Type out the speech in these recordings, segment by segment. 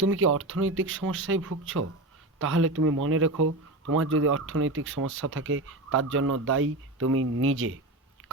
তুমি কি অর্থনৈতিক সমস্যায় ভুগছো? তাহলে তুমি মনে রেখো, তোমার যদি অর্থনৈতিক সমস্যা থাকে তার জন্য দায়ী তুমি নিজে।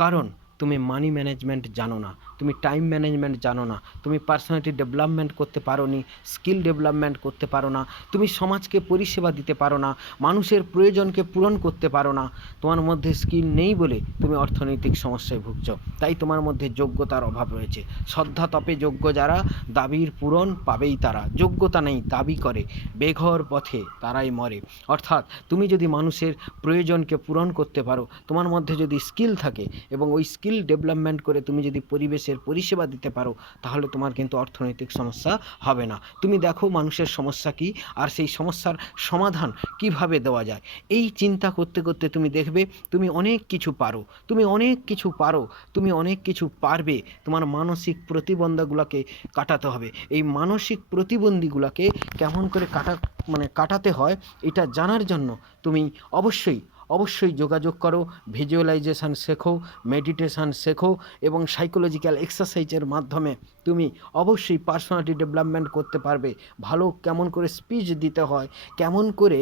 কারণ তুমি মানি ম্যানেজমেন্ট জানো না, তুমি টাইম ম্যানেজমেন্ট জানো না, তুমি পার্সোনালিটি ডেভেলপমেন্ট করতে পারো নি, স্কিল ডেভেলপমেন্ট করতে পারো না, তুমি সমাজকে পরিষেবা দিতে পারো না, মানুষের প্রয়োজনকে পূরণ করতে পারো না। তোমার মধ্যে স্কিল নেই বলে তুমি অর্থনৈতিক সমস্যায় ভুগছো। তাই তোমার মধ্যে যোগ্যতার অভাব রয়েছে। শ্রদ্ধা তপে যোগ্য যারা, দাবির পূরণ পাবেই তারা। যোগ্যতা নেই, দাবি করে, বেঘর পথে তারাই মরে। অর্থাৎ তুমি যদি মানুষের প্রয়োজনকে পূরণ করতে পারো, তোমার মধ্যে যদি স্কিল থাকে এবং ওই স্কিল ডেভেলপমেন্ট করে তুমি যদি পরিবেশের পরিষেবা দিতে পারো, তাহলে তোমার কিন্তু অর্থনৈতিক সমস্যা হবে না। তুমি দেখো মানুষের সমস্যা কী, আর সেই সমস্যার সমাধান কিভাবে দেওয়া যায়। এই চিন্তা করতে করতে তুমি দেখবে তুমি অনেক কিছু পারো, তুমি অনেক কিছু পারো, তুমি অনেক কিছু পারবে। তোমার মানসিক প্রতিবন্ধকগুলোকে কাটাতে হবে। এই মানসিক প্রতিবন্ধীগুলোকে কেমন করে কাটাতে হয় এটা জানার জন্য তুমি অবশ্যই অবশ্যই যোগাযোগ করো, ভিজুয়ালাইজেশান শেখো, মেডিটেশান শেখো এবং সাইকোলজিক্যাল এক্সারসাইজের মাধ্যমে তুমি অবশ্যই পার্সোনালিটি ডেভেলপমেন্ট করতে পারবে। ভালো কেমন করে স্পিচ দিতে হয়, কেমন করে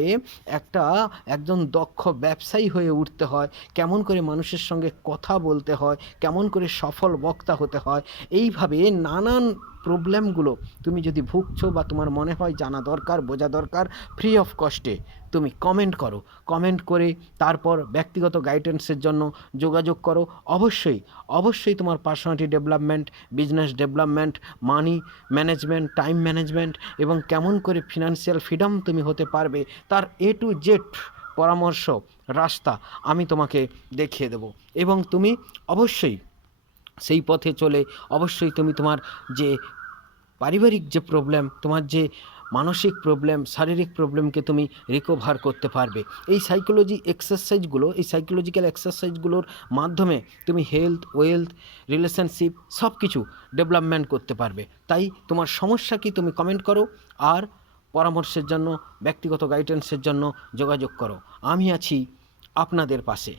একজন দক্ষ ব্যবসায়ী হয়ে উঠতে হয়, কেমন করে মানুষের সঙ্গে কথা বলতে হয়, কেমন করে সফল বক্তা হতে হয়। এইভাবে নানান প্রবলেমগুলো তুমি যদি ভুগছো বা তোমার মনে হয় জানা দরকার, বোঝা দরকার, ফ্রি অফ কস্টে তুমি কমেন্ট করো। কমেন্ট করে তারপর ব্যক্তিগত গাইডেন্সের জন্য যোগাযোগ করো। অবশ্যই অবশ্যই তোমার personality development, business development, money management, time management এবং কেমন করে ফিনান্সিয়াল ফ্রিডম তুমি হতে পারবে তার A to Z পরামর্শ, রাস্তা আমি তোমাকে দেখিয়ে দেব। এবং তুমি অবশ্যই সেই পথে চলে অবশ্যই তুমি তোমার যে পারিবারিক যে প্রবলেম, তোমার যে মানসিক প্রবলেম, শারীরিক প্রবলেমকে তুমি রিকভার করতে পারবে। এই সাইকোলজিক্যাল এক্সারসাইজগুলোর মাধ্যমে তুমি হেলথ, ওয়েলথ, রিলেশনশিপ সব কিছু ডেভেলপমেন্ট করতে পারবে। তাই তোমার সমস্যা কি তুমি কমেন্ট করো, আর পরামর্শের জন্য, ব্যক্তিগত গাইডেন্সের জন্য যোগাযোগ করো। আমি আছি আপনাদের পাশে।